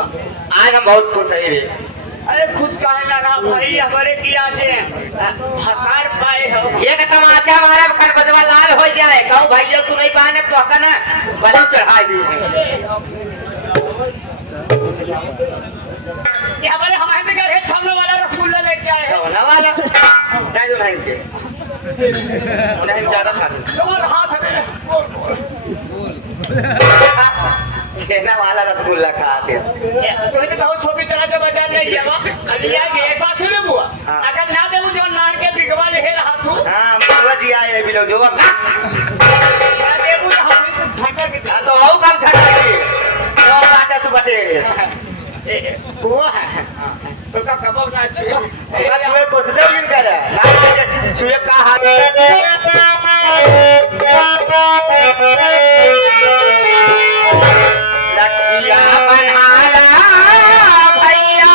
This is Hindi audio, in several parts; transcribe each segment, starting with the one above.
बुआ? आज हम बहुत खुश है रे। अरे खुश काहे ना रहा भाई, हमारे किया से हकार पाए हो। एक तमाचा हमारा खर बजवा लाल हो जाए कहूं भैया सुनई पाने तो का ना बलम चढ़ा दी क्या बोले हमारे घर है छमने वाला रसगुल्ला लेके आए हैं। सोना वाला नहीं जो नहीं के उन्हें ज्यादा खा और हाथ है छेना वाला रसगुल्ला खाते तो ये तो छोटी चला के बाजार ले गया अभी आ गए पास में बुआ। अगर ना दे मुझे नार के बिगवा ले रहा तू। हां बाबा जी आए बिलो जो अब ना दे मुझे हम तो झटका के तो आओ काम छटा के तो बात तू बटे ए बुआ है तो का कबाब ना अच्छी का छुए बस दे इन करे ना छुए का हाथ लखिया बनहाला भैया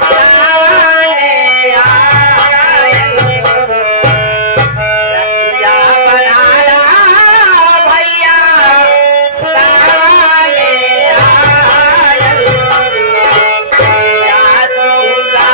सावने आयल लखिया बनहाला भैया सावने आयल या दूल्हा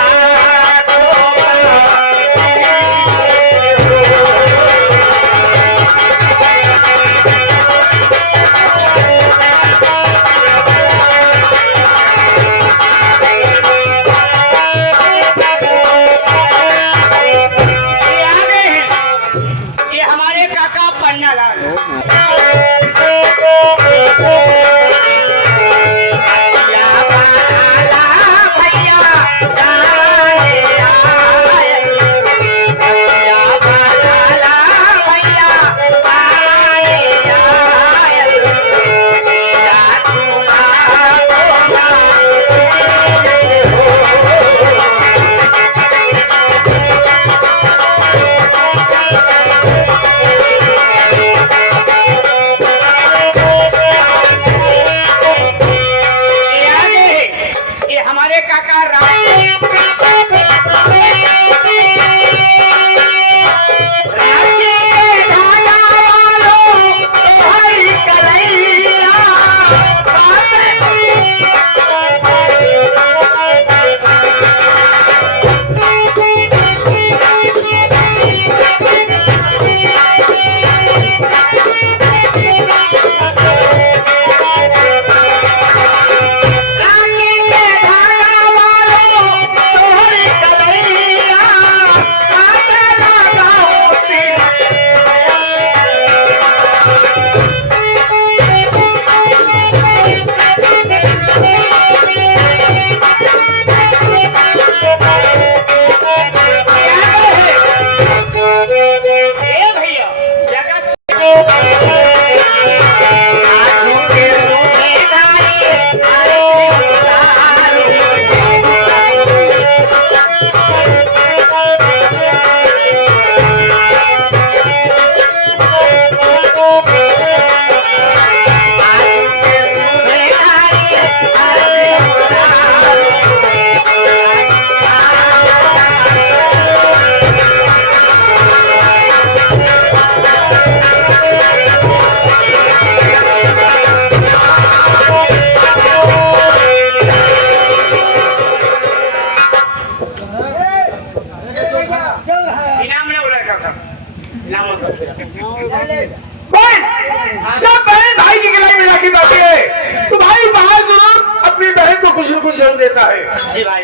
जब बहन भाई की गलाई में राखी बांधती है तो भाई बाहर जरूर अपनी बहन को कुछ न कुछ जरूर देता है। जी भाई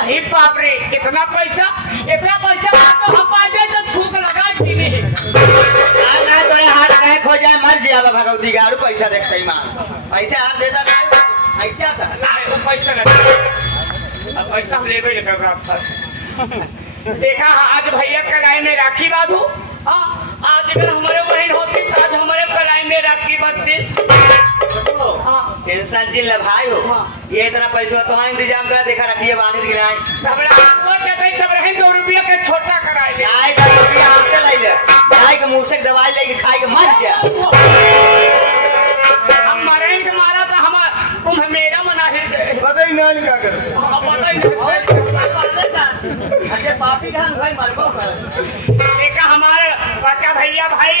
अरे बाप रे इतना पैसा तो हम पा जाए तो थूक लगा के नहीं ना तो ये हार्ट अटैक हो जाए मर जाए भगवती का और पैसा देखते ही मां पैसे हार देता नहीं ऐसा था ना तो पैसा लगा अब पैसा हम लेबे ले कर देखा आज भैया कलाई में राखी बांधू। आज अगर हमारे बहन होती तो आज हमारे कलाई में राखी बांधती। टेंशन जिल भाई हो ये इतना पैसा तो इंतजाम करा देखा रखिए बांध के नहीं सब रहे 2 रुपया के छोटा कराए दे आए का रुपया हाथ से ले ले खाए के मुंह से दवाई लेके खाए के मर जा हम मरेंगे मारा तो हमारा कुंभ मेला मना है पता ही नहीं क्या कर पता ही नहीं अरे पापी घान भाई मरबो कर। देखा हमारे बड़का भैया भाई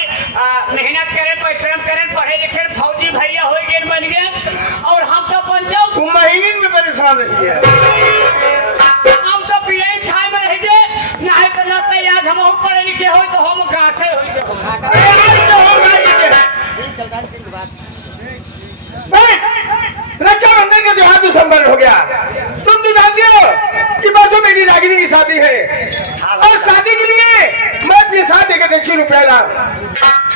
मेहनत करे परिश्रम करे पढ़े लिखे फौजी भैया हो गए बन गए और हम तो पंचो तुम महीने में परेशान रही है। हम तो पिए खाए में रह गए ना है तो न से आज हम पढ़े लिखे हो तो हम गाठे हो अरे आज तो हो गए रक्षाबंधन का त्योहार तो संपन्न हो गया। तुम तो जानते हो कि परसों मेरी रागिनी की शादी है और शादी के लिए मैं अपने साथ एक अच्छी रुपया ला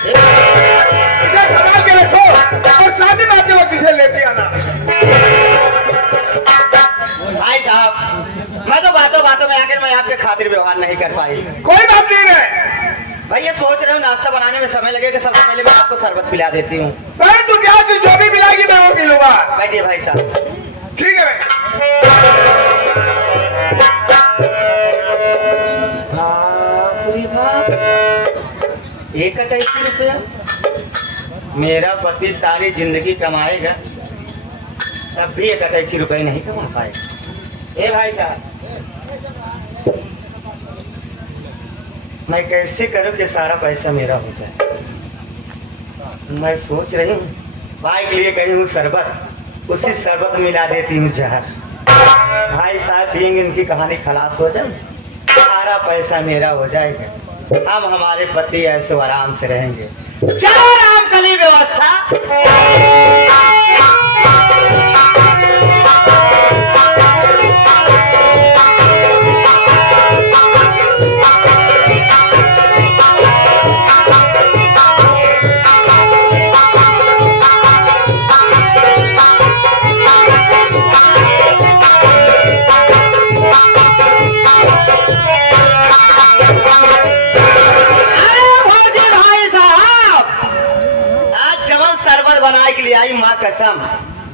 इसे संभाल के रखो और शादी में आते वक्त इसे लेते आना। भाई साहब मैं तो बातों बातों में आकर मैं आपके खातिर व्यवहार नहीं कर पाई। कोई बात नहीं है भाई ये सोच रहे हो नाश्ता बनाने में समय लगेगा, सबसे पहले मैं आपको शरबत पिला देती हूँ। भाई तू प्यार से जो भी मिलाएगी मैं वो पीलूंगा। बैठिए भाई साहब। ठीक है भाई। बाप रे बाप, 81 रुपया। मेरा पति सारी जिंदगी कमाएगा तब भी 81 रुपये नहीं कमा पाएगा। ए भाई साहब मैं कैसे करूं कि सारा पैसा मेरा हो जाए। मैं सोच रही हूँ भाई के लिए कही हूँ शरबत, उसी शरबत मिला देती हूँ जहर। भाई साहब पियेंगे, इनकी कहानी खलास हो जाए, सारा पैसा मेरा हो जाएगा। हम हमारे पति ऐसे आराम से रहेंगे। चलो राम कली व्यवस्था। बनाए के लिए आई माँ कसम,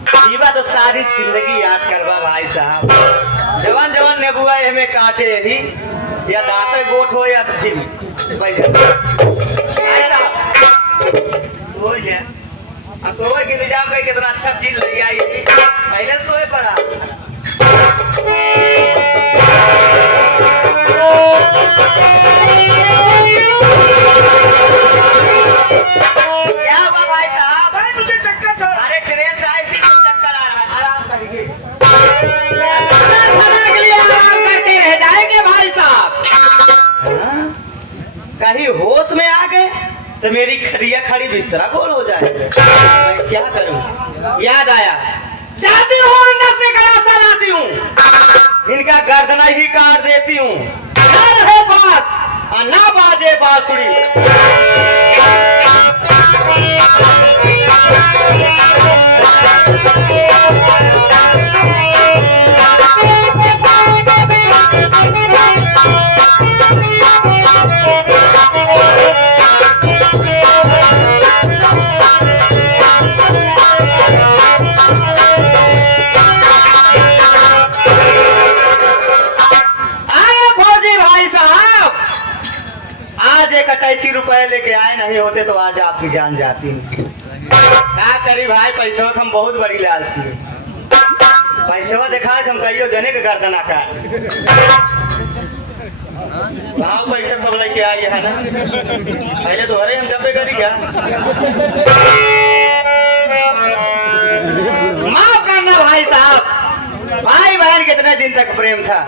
जीवा तो सारी जिंदगी याद करवा भाई साहब। जवान जवान नेबुआ हमें काटे ही या दांत गोट हो या तो फिर भाई साहब सो ले सोए के निजाम का कितना अच्छा चीज ले आई पहले सोए पड़ा। क्या हुआ भाई साहब? मुझे चक्कर छोड़। अरे ट्रेन से आई, चक्कर आ रहा है। आराम करिए, के लिए आराम करते रह जाएंगे भाई साहब। कहीं होश में आ गए तो मेरी खड़िया खड़ी बिस्तरा गोल हो जाएगा। मैं क्या करूं? याद आया, जाती हूँ अंदर से गलासा लाती हूँ, इनका गर्दना ही काट देती हूँ। घर है पास और ना बाजे बांसुरी। आज रुपए लेके आए, नहीं होते तो आज आपकी जान जाती नहीं। क्या करी भाई, पैसा हम बहुत बड़ी लालची है। पैसा देखा हम कहियो जने के गर्दना काट भाव पैसा कब लेके आई है ना, पहले तो हरे हम जब करी क्या। माफ करना भाई साहब, भाई बहन कितने दिन तक प्रेम था,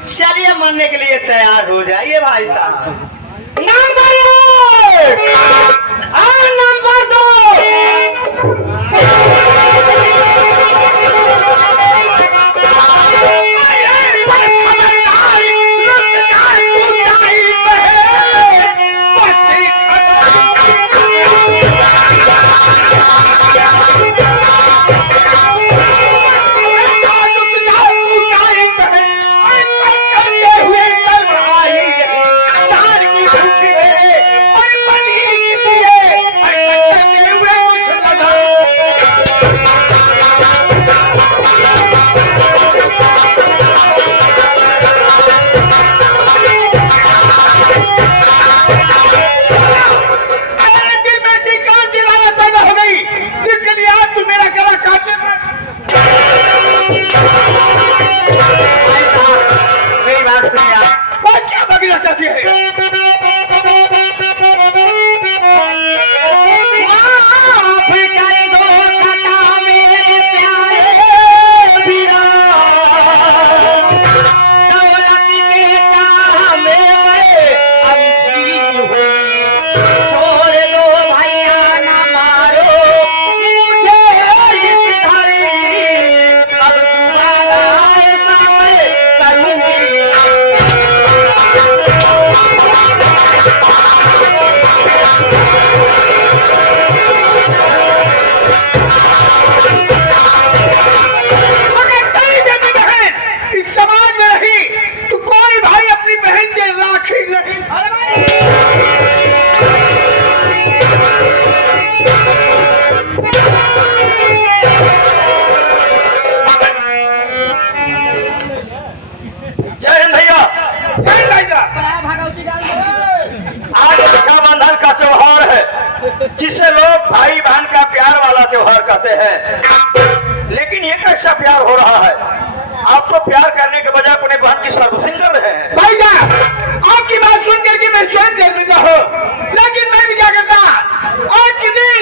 चलिए मरने के लिए तैयार हो जाइए भाई साहब। नंबर 1 और नंबर 2 कुछ जय हिंद भैया। जय हिंद भाई साहब। आज रक्षाबंधन का त्योहार है, जिसे लोग भाई बहन का प्यार वाला त्योहार कहते हैं। लेकिन ये कैसा प्यार हो रहा है? आप तो प्यार करने के बजाय अपने बहन की सर्विसिंग कर रहे हैं। भाई साहब, आपकी बात सुन करके मैं स्वयं शर्मिंदा हूँ, लेकिन मैं भी क्या करता, आज के दिन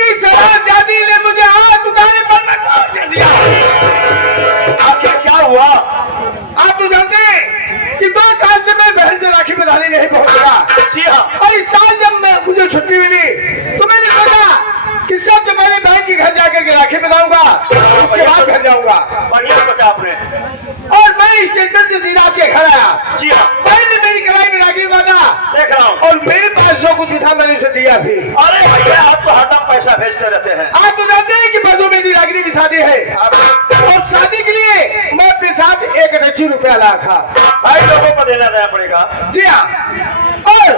इस जाति ने मुझे हाथ उठाने पर मजबूर कर दिया। आखिर क्या हुआ? आप तो जानते हैं कि 2 साल से मैं बहन से राखी बंधाने नहीं पहुंचा। जी हाँ। और इस साल जब मुझे छुट्टी मिली तो मैंने सोचा कि सबसे पहले बहन के घर जाकर के राखी बंधाऊंगा, उसके बाद घर जाऊंगा। बढ़िया सोचा आपने। और मैं स्टेशन से सीधा आपके घर आया। जी हाँ। पहले मेरी कलाई में राखी बांधा देख रहा हूँ। और मेरे पास जो कुछ भी था मैंने उसे दिया भी। अरे भैया, आप तो हरदम पैसा भेजते रहते हैं। आप तो जानते हैं कि परसों मेरी रागिनी की शादी है आप और शादी के लिए मैं अपने साथ 1 रुपया लाया था। भाई लोगों को देना पड़ेगा। जी हाँ। और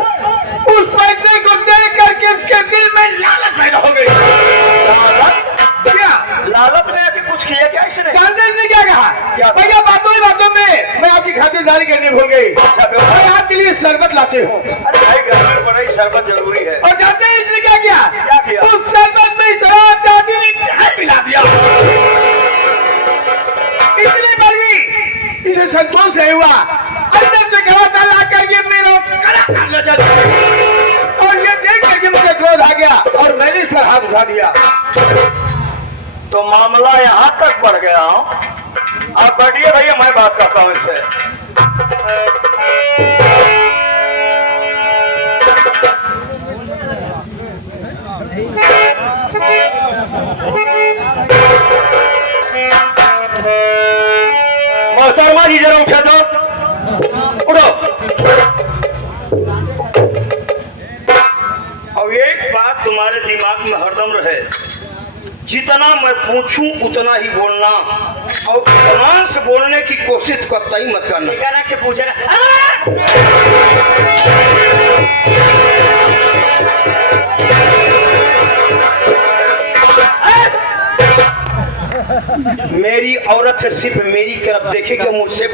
उस पैसे को देख करके इसके दिल में लालच पैदा हो गई। लालच? क्या लालच में आके कुछ किया क्या इसने? जानते हैं इसने क्या कहा? क्या? भैया बातों ही बातों में मैं आपकी खातिरदारी करने भूल गई। अच्छा, मैं आपके लिए शरबत लाती हूँ। अरे भाई, घर में बड़ा ही शरबत जरूरी है। और जानते हैं इसने क्या किया? क्या किया? उस शरबत में शराब चाहती ने जहर मिला दिया। इतने पर भी इसे संतोष नहीं हुआ, अंदर से गला ला करके मेरा गला काटना चाहता और ये देख करके मुझे क्रोध आ गया और मैंने इस पर हाथ उठा दिया। तो मामला यहाँ तक बढ़ गया। आप बैठिए भैया, मैं बात करता हूँ इससे। मोहतरमा जी जरा उठे तो, उठो। अब एक बात तुम्हारे दिमाग में हरदम रहे, जितना मैं पूछूं उतना ही बोलना और उतना से बोलने की कोशिश कतई मत करना। रख के पूछ रहा मेरी औरत से सिर्फ मेरी तरफ देखेगा, मुझसे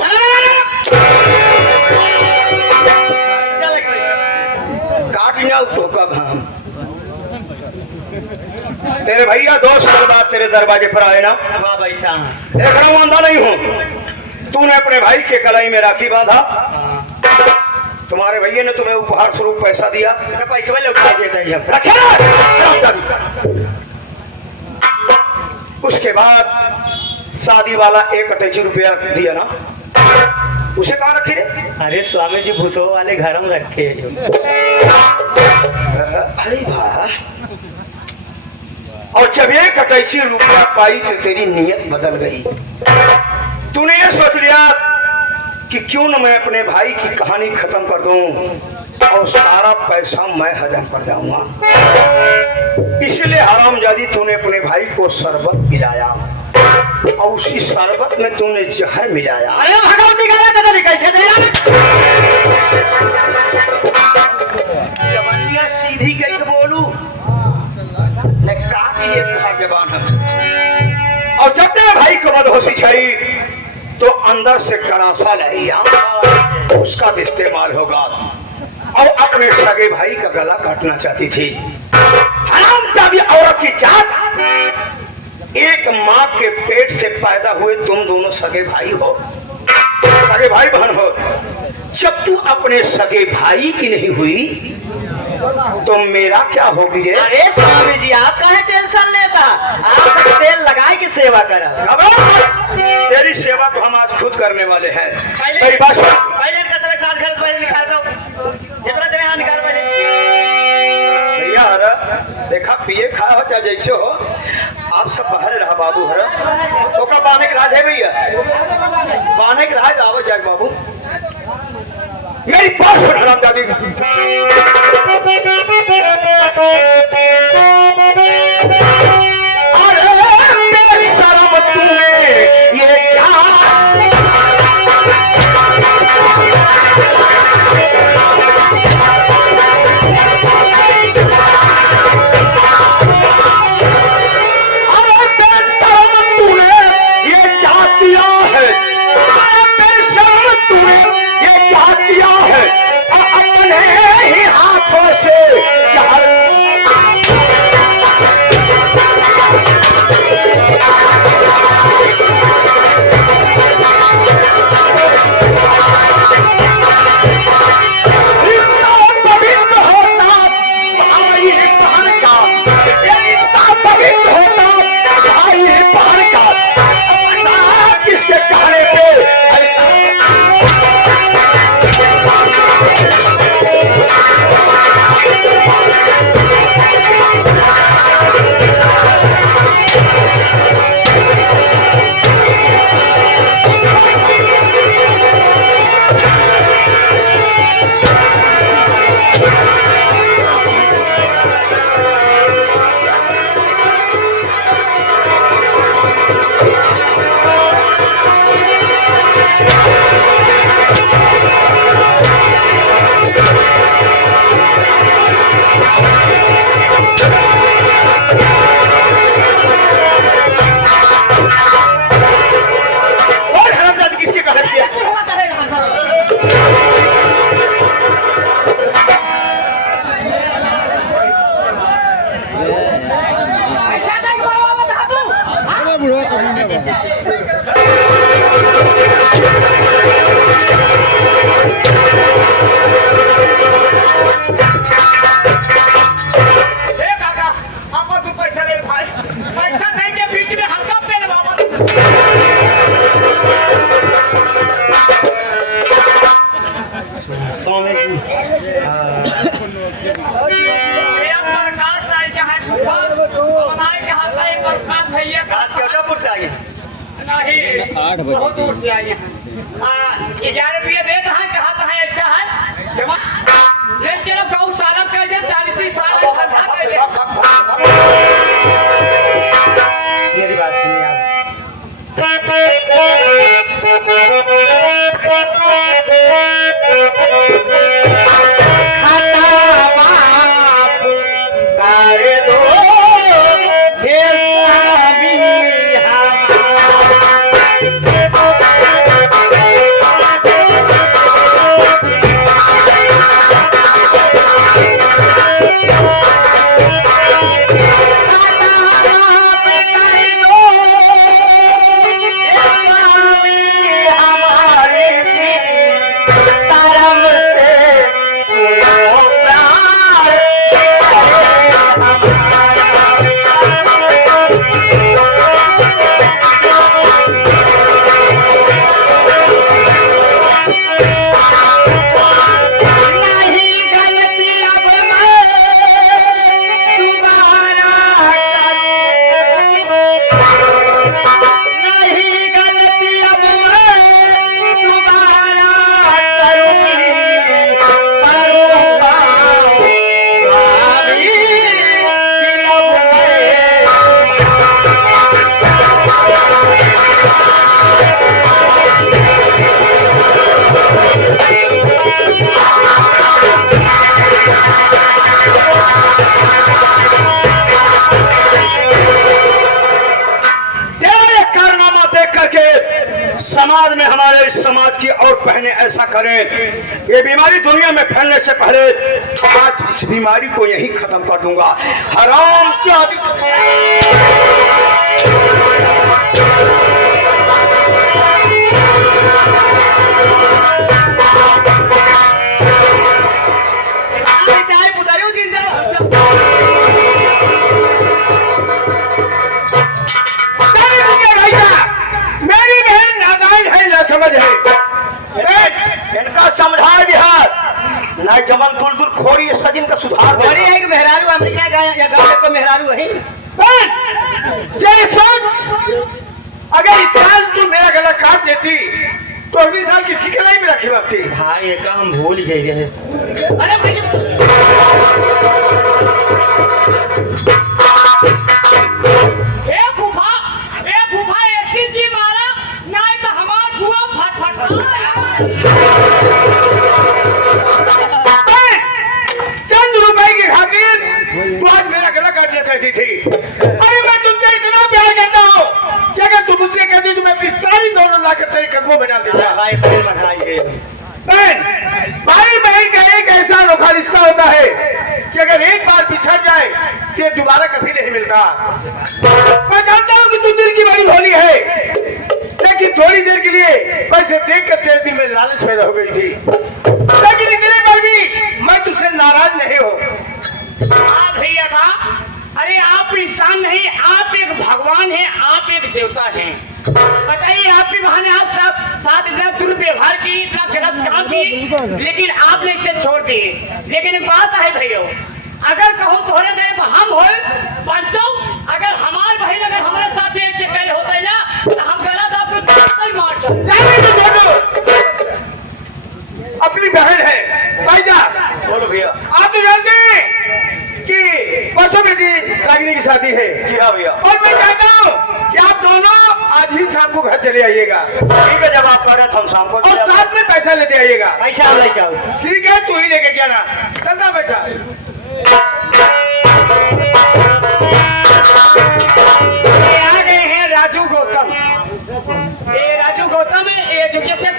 काट ना तो कब हम तेरे भैया 2 साल बाद तेरे दरवाजे पर आए ना, वाह बैठा देख रहा हूं, अंधा नहीं हूं। तूने अपने भाई के कलाई में राखी बांधा, तुम्हारे भैया ने तुम्हें उपहार स्वरूप पैसा दिया। पैसे वाले उठा देता है रखे ना। उसके बाद शादी वाला 1 रुपया दिया ना, उसे कहाँ रखी रे? अरे स्वामी जी भूसो वाले घर में रखे। अरे वाह। और जब 1 रुपया पाई तो तेरी नीयत बदल गई। तूने ये सोच लिया कि क्यों न मैं अपने भाई की कहानी खत्म कर दूं और सारा पैसा मैं हजम कर जाऊंगा। इसलिए हरामजादी तूने अपने भाई को शरबत पिलाया और उसी शरबत में तूने जहर मिलाया। अरे भगवती कैसे जवानिया सीधी कहीं बोलू मैं काफी जवान हम। और जब तेरे भाई को मदहोशी छाई तो अंदर से करासा लहरिया उसका भी इस्तेमाल होगा और अपने सगे भाई का गला काटना चाहती थी। हरामजादी औरत की जात। एक माँ के पेट से पैदा हुए तुम दोनों सगे भाई हो, सगे भाई बहन हो। जब तू अपने सगे भाई की नहीं हुई तो मेरा क्या होगी रे? अरे स्वामी जी आप काहे टेंशन लेता, आप तेल लगाए की सेवा करा। तेरी सेवा तो हम आज खुद करने वाले हैं। पहले- मेरी बात सुन। पहले इनका सब एक साथ घर से पहले निकाल दो, जितना चले हाँ निकाल पहले। भैया हर देखा पिए खा हो चाहे जैसे हो, आप सब बाहर रहा बाबू हर तो का बाने के राज है भैया, बाने के राज आओ जाए बाबू। मेरी बात सुन हरामजादी। अरे शर्म तूने ये क्या? अरे शर्म तूने ये क्या किया है? स्वामी जी भैया प्रकाश राय के हाथ हमारे के हाथ में प्रकाश भैया का आज केवटापुर से आए नहीं बहुत दूर से आए हैं 11 रुपये दे रहा है कहा है ऐसा है जमा ले चलो गौशाला कर दे 40 साल में ठंडा कर दे मेरी बात सुनिए आप समाज में हमारे इस समाज की और बहनें ऐसा करें, ये बीमारी दुनिया में फैलने से पहले आज इस बीमारी को यही खत्म कर दूंगा। हराम चाहे पुतारियों की मेरी बहन नादान है, न समझ है। इनका समझा दिया ना जमन दुलदुल खोरी सजिन का सुधार बड़ी है कि मेहरारू अमेरिका गए या गाँव को मेहरारू है। जय सोच, अगर इस साल तू मेरा गला काट देती तो अगली साल किसी के लिए भी रखी बात थी। हाँ ये काम भूल गए रहे। अरे फूफा ऐसी जी मारा ना तो हमार हुआ फटफटा चंद रुपए की खातिर तू आज मेरा गला काटना चाहती थी। अरे मैं तुमसे इतना प्यार करता हूँ कि अगर तुम मुझसे कहती तो मैं अपनी सारी दौलत लाकर तेरे कदमों में डाल देता। भाई बहन बढ़ाइए। बहन भाई बहन का एक ऐसा अनोखा रिश्ता होता है कि अगर एक बार बिछड़ जाए तो ये दोबारा कभी नहीं मिलता। मैं जानता हूँ कि तू दिल की बड़ी भोली है, लेकिन थोड़ी देर के लिए वैसे देख कर तेरे दिल में लालच पैदा हो गई थी, लेकिन इतने पर भी मैं तुझसे नाराज नहीं हूँ। हाँ भैया बा, अरे आप इंसान नहीं, आप एक भगवान हैं, आप एक देवता हैं। बताइए आपके बहाने आप सब साथ इतना दुर्व्यवहार की, इतना गलत काम की, लेकिन आपने इसे छोड़ दिए। लेकिन एक बात है भैया, अगर कहो थोड़े देर हम हो पंचो, अगर हमार बहन अगर हमारे साथ ऐसे कल होता है ना तो हम गलत आपको मार अपनी बहन है भाईजान। बोलो भैया। आप तो जानते हैं कि परसों बेटी रागिनी की शादी है। जी हाँ भैया। और मैं कहता हूँ कि आप दोनों आज ही शाम को घर चले आइएगा। ठीक है, जब आप कह रहे थे हम शाम को और साथ में पैसा लेते आइएगा। पैसा हम लेके आओ। ठीक है, तू ही लेके क्या ना चलता पैसा। आ गए हैं राजू गौतम। ये राजू गौतम एजुकेशन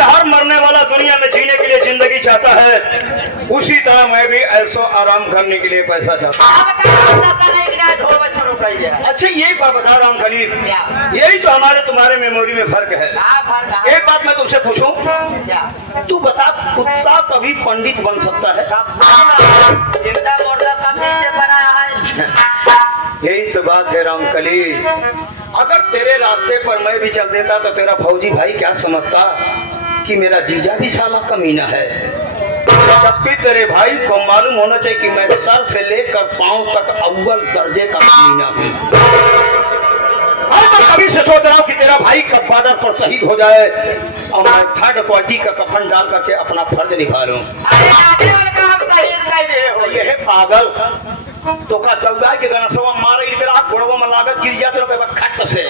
हर मरने वाला दुनिया में जीने के लिए जिंदगी चाहता है, उसी तरह मैं भी ऐसो आराम करने के लिए पैसा चाहता हूँ। अच्छा ये बात बता राम खलील, यही तो हमारे तुम्हारे मेमोरी में फर्क है। एक बात मैं तुमसे पूछूं, तू बता कुत्ता कभी पंडित बन सकता है? जिंदा मुर्दा सब नीचे बनाया है। यही तो बात है राम खलील। अगर तेरे रास्ते पर मैं भी चल देता तो तेरा फौजी भाई क्या समझता कि मेरा जीजा भी साला कमीना है। जब भी तेरे भाई को मालूम होना चाहिए कि मैं सर से लेकर पांव तक अव्वल दर्जे का कमीना हूँ। और मैं कभी से सोच रहा हूँ कि तेरा भाई कब बॉर्डर पर शहीद हो जाए और मैं थर्ड क्वालिटी का कफन डाल करके अपना फर्ज निभा लूं। ये है पागल तो का दौड़ा के गाना सब मारे इधर आप घोड़वा में लागत गिर जाते लोग खट से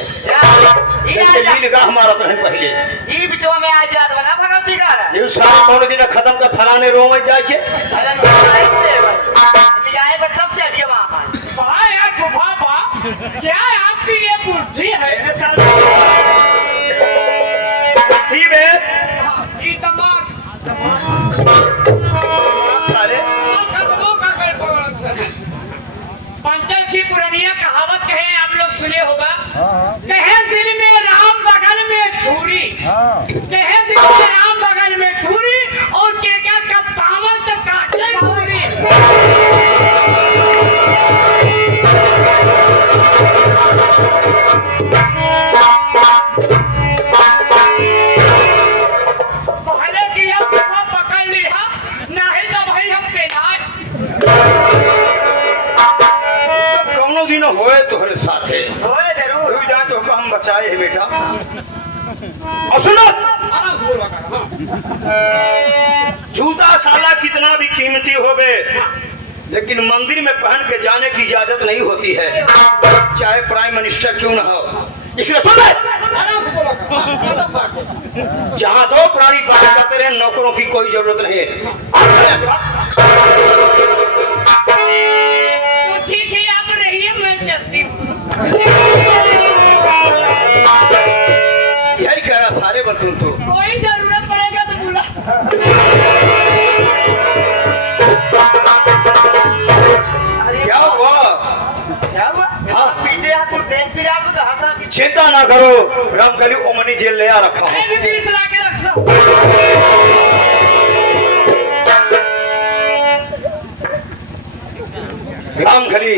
जैसे नील का हमारा तो पहले ई बिचवा में आज याद बना भगवती का ये सारे कौन दिन खत्म कर फलाने रो में जाके अरे जाए तब चढ़िए वहां भाई यार फूफा क्या आपकी ये बुद्धि है ठीक है ये तमाम सारे पंचल की पुरानिया कहावत कहे आप लोग सुने होगा कहे दिल में राम बगल में छुरी कहे दिल में राम बगल में छुरी और के क्या कब पावन तो काटे छुरी पहले की अब पकड़ लिया नहीं तो भाई हम तैनात कौनो दिन होए तोहरे साथे होए जरूर तू जा तो हम बचाए है बेटा और सुनो आराम से बोला कर जूता साला कितना भी कीमती होवे लेकिन मंदिर में पहन के जाने की इजाजत नहीं होती है चाहे प्राइम मिनिस्टर क्यों ना हो। इसलिए सुन ले आराम से बोला कर जहाँ दो प्राणी बात करते रहे नौकरों की कोई जरूरत नहीं है। तो ठीक है आप रहिए मैं चलती हूँ यही कह रहा सारे बर्तन तो कोई जरूरत पड़ेगा तो बुला क्या हुआ क्या हुआ हाँ। पीछे आप देख फिर आपको कहा था कि चिंता ना करो रामकली ओमनी जेल ले आ रखा मैं हूँ। भी ग्रीस ला के रखता रामकली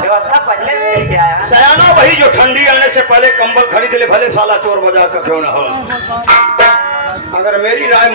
व्यवस्था पहले से करके आया सयाना वही जो ठंडी आने से पहले कंबल खरीद ले भले साला चोर बाजार का क्यों ना हो। अगर मेरी राय